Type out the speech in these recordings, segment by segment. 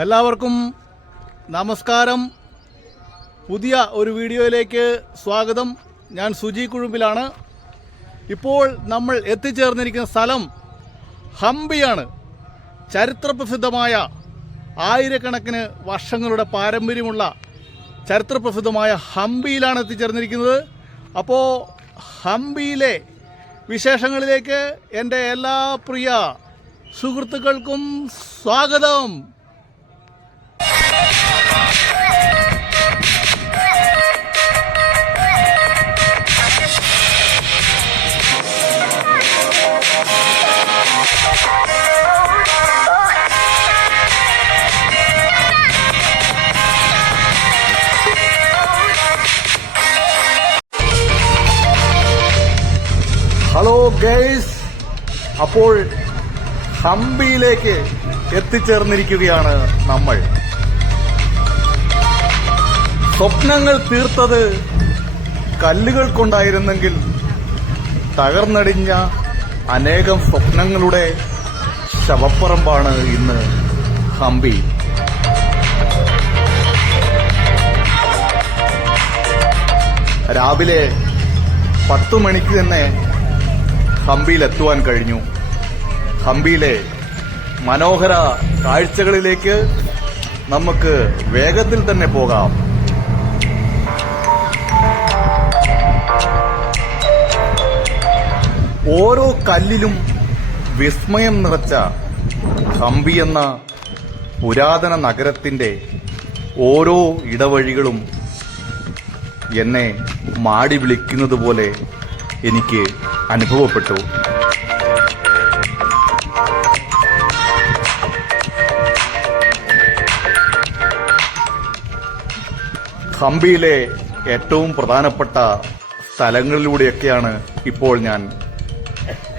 എല്ലാവർക്കും നമസ്കാരം. പുതിയ ഒരു വീഡിയോയിലേക്ക് സ്വാഗതം. ഞാൻ സുജി കുഴുമ്പിലാണ്. ഇപ്പോൾ നമ്മൾ എത്തിച്ചേർന്നിരിക്കുന്ന സ്ഥലം ഹംപിയാണ്. ചരിത്രപ്രസിദ്ധമായ ആയിരക്കണക്കിന് വർഷങ്ങളുടെ പാരമ്പര്യമുള്ള ചരിത്രപ്രസിദ്ധമായ ഹംപിയിലാണ് എത്തിച്ചേർന്നിരിക്കുന്നത്. അപ്പോൾ ഹംപിയിലെ വിശേഷങ്ങളിലേക്ക് എന്റെ എല്ലാ പ്രിയ സുഹൃത്തുക്കൾക്കും സ്വാഗതം. ഗൈസ് അപ്പോൾ ഹംപിയിലേക്ക് എത്തിച്ചേർന്നിരിക്കുകയാണ് നമ്മൾ. സ്വപ്നങ്ങൾ തീർത്തത് കല്ലുകൾ കൊണ്ടായിരുന്നെങ്കിൽ തകർന്നടിഞ്ഞ അനേകം സ്വപ്നങ്ങളുടെ ശവപ്പറമ്പാണ് ഇന്ന് ഹംപി. രാവിലെ പത്തു മണിക്ക് തന്നെ ഹംപിയിൽ എത്തുവാൻ കഴിഞ്ഞു. ഹംപിയിലെ മനോഹര കാഴ്ചകളിലേക്ക് നമുക്ക് വേഗത്തിൽ തന്നെ പോകാം. ഓരോ കല്ലിലും വിസ്മയം നിറച്ച ഹംപി എന്ന പുരാതന നഗരത്തിന്റെ ഓരോ ഇടവഴികളും എന്നെ മാടി വിളിക്കുന്നത് പോലെ എനിക്ക് അനുഭവപ്പെട്ടു. ഹംപിയിലെ ഏറ്റവും പ്രധാനപ്പെട്ട സ്ഥലങ്ങളിലൂടെയൊക്കെയാണ് ഇപ്പോൾ ഞാൻ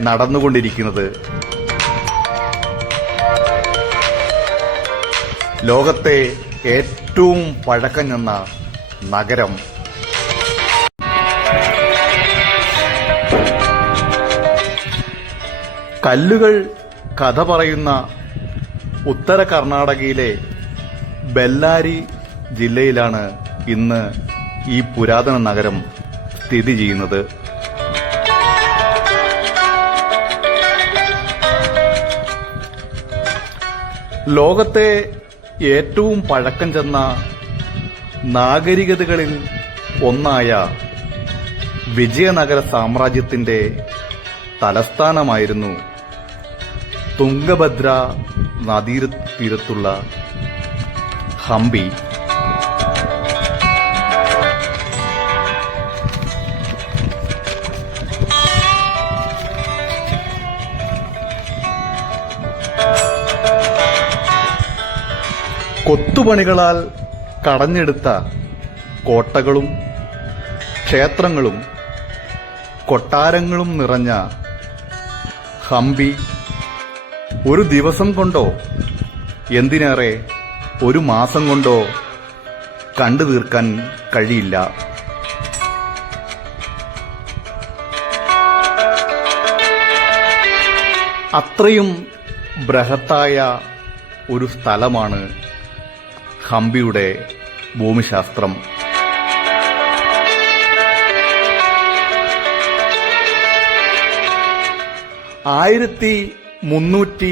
നടന്നുകൊണ്ടിരിക്കുന്നത്. ലോകത്തെ ഏറ്റവും പഴക്കം ചെന്ന നഗരം കല്ലുകൾ കഥ പറയുന്ന ഉത്തര കർണാടകയിലെ ബെല്ലാരി ജില്ലയിലാണ് ഇന്ന് ഈ പുരാതന നഗരം സ്ഥിതി ചെയ്യുന്നത്. ലോകത്തെ ഏറ്റവും പഴക്കം ചെന്ന നാഗരികതകളിൽ ഒന്നായ വിജയനഗര സാമ്രാജ്യത്തിന്റെ തലസ്ഥാനമായിരുന്നു തുംഗഭദ്ര നദീതീരത്തുള്ള ഹംപി. കൊത്തുപണികളാൽ കടഞ്ഞെടുത്ത കോട്ടകളും ക്ഷേത്രങ്ങളും കൊട്ടാരങ്ങളും നിറഞ്ഞ ഹംപി ഒരു ദിവസം കൊണ്ടോ? എന്തിനേറെ ഒരു മാസം കൊണ്ടോ കണ്ടു തീർക്കാൻ കഴിയില്ല. അത്രയും ബൃഹത്തായ ഒരു സ്ഥലമാണ് ഹംപിയുടെ ഭൂമിശാസ്ത്രം. ആയിരത്തി മുന്നൂറ്റി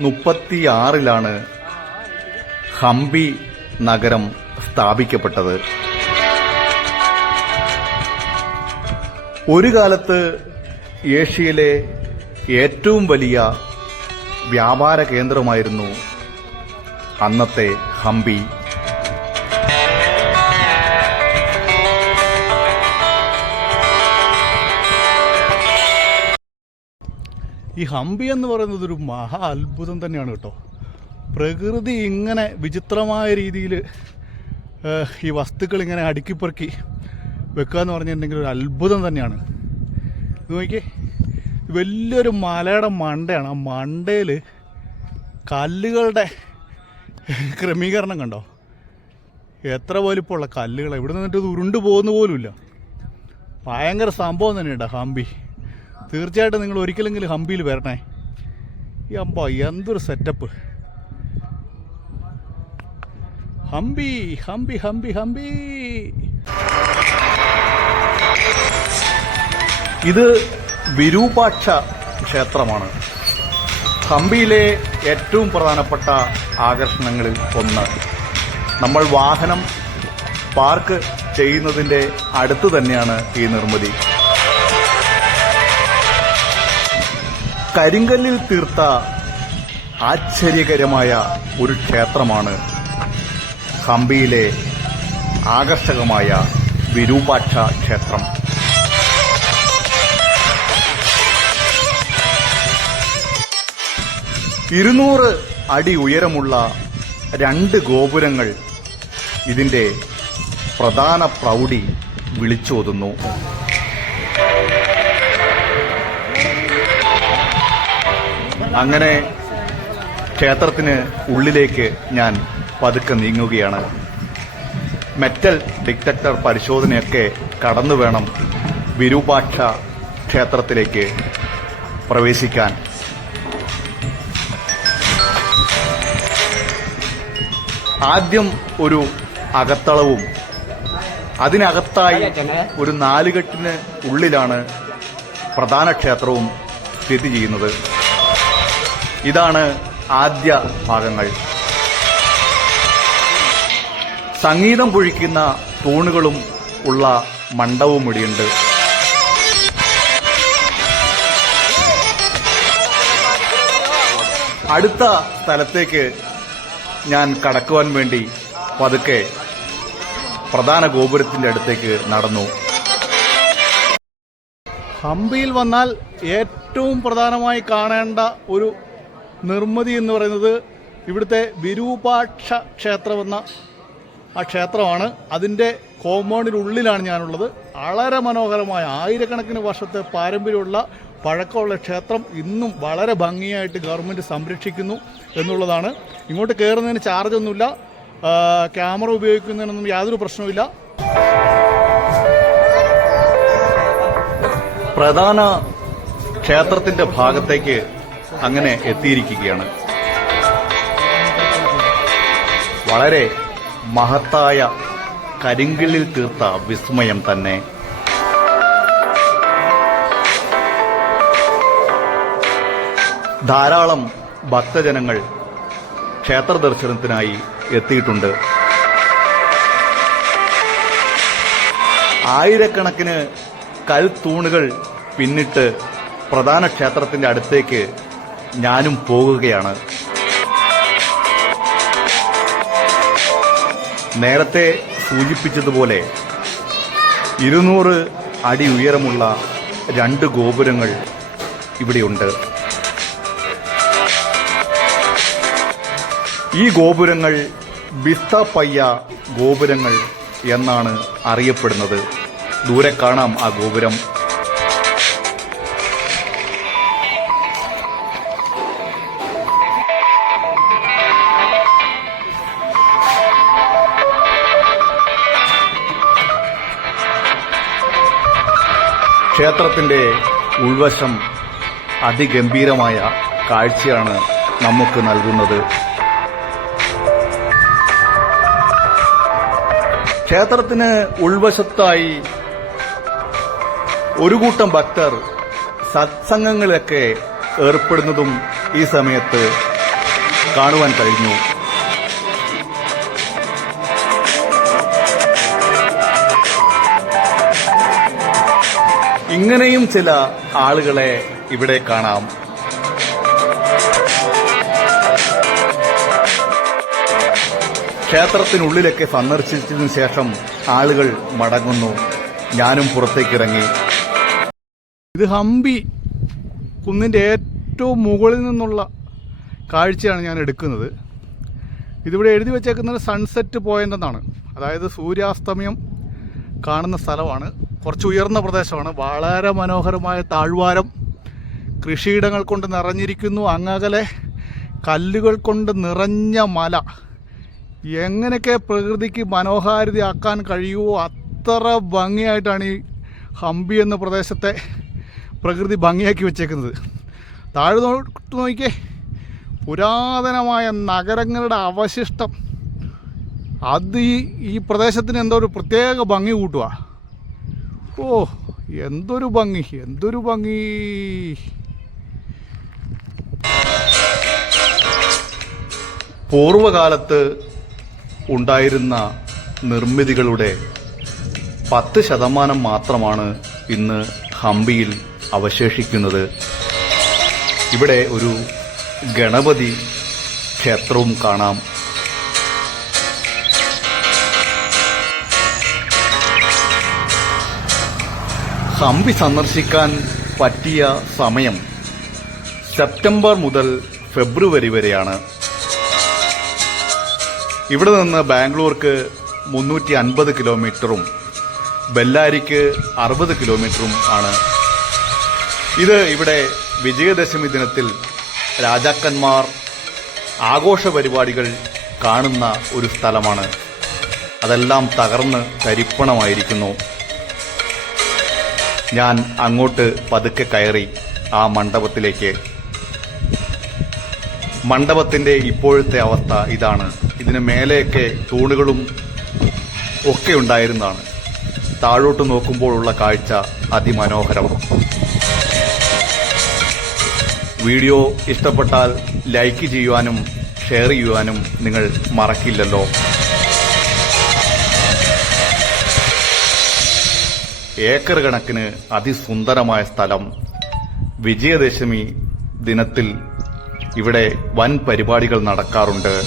മുപ്പത്തിയാറിലാണ് ഹംപി നഗരം സ്ഥാപിക്കപ്പെട്ടത്. ഒരു കാലത്ത് ഏഷ്യയിലെ ഏറ്റവും വലിയ വ്യാപാര കേന്ദ്രമായിരുന്നു അന്നത്തെ ഹംപി. ഈ ഹംപി എന്ന് പറയുന്നത് ഒരു മഹാ അത്ഭുതം തന്നെയാണ് കേട്ടോ. പ്രകൃതി ഇങ്ങനെ വിചിത്രമായ രീതിയിൽ ഈ വസ്തുക്കൾ ഇങ്ങനെ അടുക്കിപ്പെറുക്കി വെക്കുക എന്ന് പറഞ്ഞിട്ടുണ്ടെങ്കിൽ ഒരു അത്ഭുതം തന്നെയാണ്. ഇത് നോക്കിയേ വലിയൊരു മലയുടെ മണ്ടയാണ്. ആ മണ്ടയിൽ കല്ലുകളുടെ ക്രമീകരണം കണ്ടോ? എത്ര വലിപ്പമുള്ള കല്ലുകൾ ഇവിടെ നിന്നിട്ട് ഇത് പോകുന്ന പോലുമില്ല. ഭയങ്കര സംഭവം തന്നെയുണ്ട് ഹംപി. തീർച്ചയായിട്ടും നിങ്ങൾ ഒരിക്കലെങ്കിലും ഹംപിയിൽ വരണേ. ഈ അമ്പ എന്തൊരു സെറ്റപ്പ് ഹംപി ഹംപി ഹംപി ഹംപി. ഇത് വിരൂപാക്ഷ ക്ഷേത്രമാണ്. ഹംപിയിലെ ഏറ്റവും പ്രധാനപ്പെട്ട ആകർഷണങ്ങളിൽ ഒന്ന്. നമ്മൾ വാഹനം പാർക്ക് ചെയ്യുന്നതിന്റെ അടുത്ത് തന്നെയാണ് ഈ നിർമ്മിതി. കരിങ്കല്ലിൽ തീർത്ത ആശ്ചര്യകരമായ ഒരു ക്ഷേത്രമാണ്. ഹംപിയിലെ ആകർഷകമായ വിരൂപാക്ഷ ക്ഷേത്രം. ഇരുന്നൂറ് അടി ഉയരമുള്ള രണ്ട് ഗോപുരങ്ങൾ ഇതിന്റെ പ്രധാന പ്രൗഢി വിളിച്ചോതുന്നു. അങ്ങനെ ക്ഷേത്രത്തിന് ഉള്ളിലേക്ക് ഞാൻ പതുക്കെ നീങ്ങുകയാണ്. മെറ്റൽ ഡിറ്റക്ടർ പരിശോധനയൊക്കെ കടന്നു വേണം വിരൂപാക്ഷ ക്ഷേത്രത്തിലേക്ക് പ്രവേശിക്കാൻ. ആദ്യം ഒരു അകത്തളവും അതിനകത്തായി ഒരു നാലുകെട്ടിന് ഉള്ളിലാണ് പ്രധാന ക്ഷേത്രവും സ്ഥിതി ചെയ്യുന്നത്. ഇതാണ് ആദ്യ ഭാഗങ്ങൾ. സംഗീതം പൊഴിക്കുന്ന തൂണുകളും ഉള്ള മണ്ഡവും ഇടിയുണ്ട് അടുത്ത സ്ഥലത്തേക്ക് ഞാൻ കടക്കുവാൻ വേണ്ടി പതുക്കെ പ്രധാന ഗോപുരത്തിന്റെ അടുത്തേക്ക് നടന്നു. ഹംപിയിൽ വന്നാൽ ഏറ്റവും പ്രധാനമായി കാണേണ്ട ഒരു നിർമ്മിതി എന്ന് പറയുന്നത് ഇവിടുത്തെ വിരൂപാക്ഷ ക്ഷേത്രമെന്ന ആ ക്ഷേത്രമാണ്. അതിന്റെ കോമ്പൗണ്ടിനുള്ളിലാണ് ഞാനുള്ളത്. വളരെ മനോഹരമായ ആയിരക്കണക്കിന് വർഷത്തെ പാരമ്പര്യമുള്ള പഴക്കമുള്ള ക്ഷേത്രം ഇന്നും വളരെ ഭംഗിയായിട്ട് ഗവൺമെന്റ് സംരക്ഷിക്കുന്നു എന്നുള്ളതാണ്. ഇങ്ങോട്ട് കയറുന്നതിന് ചാർജൊന്നുമില്ല ക്യാമറ ഉപയോഗിക്കുന്നതിനൊന്നും യാതൊരു പ്രശ്നവുമില്ല. പ്രധാന ക്ഷേത്രത്തിന്റെ ഭാഗത്തേക്ക് അങ്ങനെ എത്തിയിരിക്കുകയാണ്. വളരെ മഹത്തായ കരിങ്കിളിൽ തീർത്ത വിസ്മയം തന്നെ. ധാരാളം ഭക്തജനങ്ങൾ ക്ഷേത്ര ദർശനത്തിനായി എത്തിയിട്ടുണ്ട്. ആയിരക്കണക്കിന് കൽത്തൂണുകൾ പിന്നിട്ട് പ്രധാന ക്ഷേത്രത്തിന്റെ അടുത്തേക്ക് ഞാനും പോകുകയാണ്. നേരത്തെ സൂചിപ്പിച്ചതുപോലെ ഇരുന്നൂറ് അടി ഉയരമുള്ള രണ്ട് ഗോപുരങ്ങൾ ഇവിടെയുണ്ട്. ഈ ഗോപുരങ്ങൾ ബിസ്ത പയ്യ ഗോപുരങ്ങൾ എന്നാണ് അറിയപ്പെടുന്നത്. ദൂരെ കാണാം ആ ഗോപുരം. ക്ഷേത്രത്തിന്റെ ഉൾവശം അതിഗംഭീരമായ കാഴ്ചയാണ് നമുക്ക് നൽകുന്നത്. ക്ഷേത്രത്തിന് ഉൾവശത്തായി ഒരു കൂട്ടം ഭക്തർ സത്സംഗങ്ങളിലൊക്കെ ഏർപ്പെടുന്നതും ഈ സമയത്ത് കാണുവാൻ കഴിഞ്ഞു. ഇങ്ങനെയും ചില ആളുകളെ ഇവിടെ കാണാം. ക്ഷേത്രത്തിനുള്ളിലൊക്കെ സന്ദർശിച്ചതിനു ശേഷം ആളുകൾ മടങ്ങുന്നു. ഞാനും പുറത്തേക്കിറങ്ങി ഇത് ഹംപി കുന്നിന്റെ ഏറ്റവും മുകളിൽ നിന്നുള്ള കാഴ്ചയാണ് ഞാൻ എടുക്കുന്നത്. ഇതിവിടെ എഴുതി വെച്ചേക്കുന്നത് സൺസെറ്റ് പോയിന്റ് എന്നാണ്. അതായത് സൂര്യാസ്തമയം കാണുന്ന സ്ഥലമാണ്. കുറച്ച് ഉയർന്ന പ്രദേശമാണ്. വളരെ മനോഹരമായ താഴ്വാരം കൃഷിയിടങ്ങൾ കൊണ്ട് നിറഞ്ഞിരിക്കുന്നു. അങ്ങകലെ കല്ലുകൾ കൊണ്ട് നിറഞ്ഞ മല. എങ്ങനെയൊക്കെ പ്രകൃതിക്ക് മനോഹാരിതയാക്കാൻ കഴിയുമോ അത്ര ഭംഗിയായിട്ടാണ് ഈ ഹംപി എന്ന പ്രദേശത്തെ പ്രകൃതി ഭംഗിയാക്കി വെച്ചേക്കുന്നത്. താഴെ നോട്ട് നോക്കിയേ പുരാതനമായ നഗരങ്ങളുടെ അവശിഷ്ടം. അത് ഈ ഈ പ്രദേശത്തിന് എന്തോ ഒരു പ്രത്യേക ഭംഗി കൂട്ടുക ഓ എന്തൊരു ഭംഗി എന്തൊരു ഭംഗി. പൂർവകാലത്ത് ഉണ്ടായിരുന്ന നിർമ്മിതികളുടെ പത്ത് ശതമാനം മാത്രമാണ് ഇന്ന് ഹംപിയിൽ അവശേഷിക്കുന്നത്. ഇവിടെ ഒരു ഗണപതി ക്ഷേത്രവും കാണാം. ഹംപി സന്ദർശിക്കാൻ പറ്റിയ സമയം സെപ്റ്റംബർ മുതൽ ഫെബ്രുവരി വരെയാണ്. ഇവിടെ നിന്ന് ബാംഗ്ലൂർക്ക് മുന്നൂറ്റി അൻപത് കിലോമീറ്ററും ബെല്ലാരിക്ക് അറുപത് കിലോമീറ്ററും ആണ്. ഇത് ഇവിടെ വിജയദശമി ദിനത്തിൽ രാജാക്കന്മാർ ആഘോഷ പരിപാടികൾ കാണുന്ന ഒരു സ്ഥലമാണ്. അതെല്ലാം തകർന്ന് തരിപ്പണമായിരിക്കുന്നു. ഞാൻ അങ്ങോട്ട് പതുക്കെ കയറി ആ മണ്ഡപത്തിലേക്ക്. മണ്ഡപത്തിന്റെ ഇപ്പോഴത്തെ അവസ്ഥ ഇതാണ്. ഇതിന് മേലെയൊക്കെ തൂണുകളും ഒക്കെ ഉണ്ടായിരുന്നതാണ്. താഴോട്ട് നോക്കുമ്പോഴുള്ള കാഴ്ച അതിമനോഹരമാണ് വീഡിയോ ഇഷ്ടപ്പെട്ടാൽ ലൈക്ക് ചെയ്യുവാനും ഷെയർ ചെയ്യുവാനും നിങ്ങൾ മറക്കില്ലല്ലോ. ഏക്കർ കണക്കിന് അതിസുന്ദരമായ സ്ഥലം. വിജയദശമി ദിനത്തിൽ ഇവിടെ വൻ പരിപാടികൾ നടക്കാറുണ്ട്.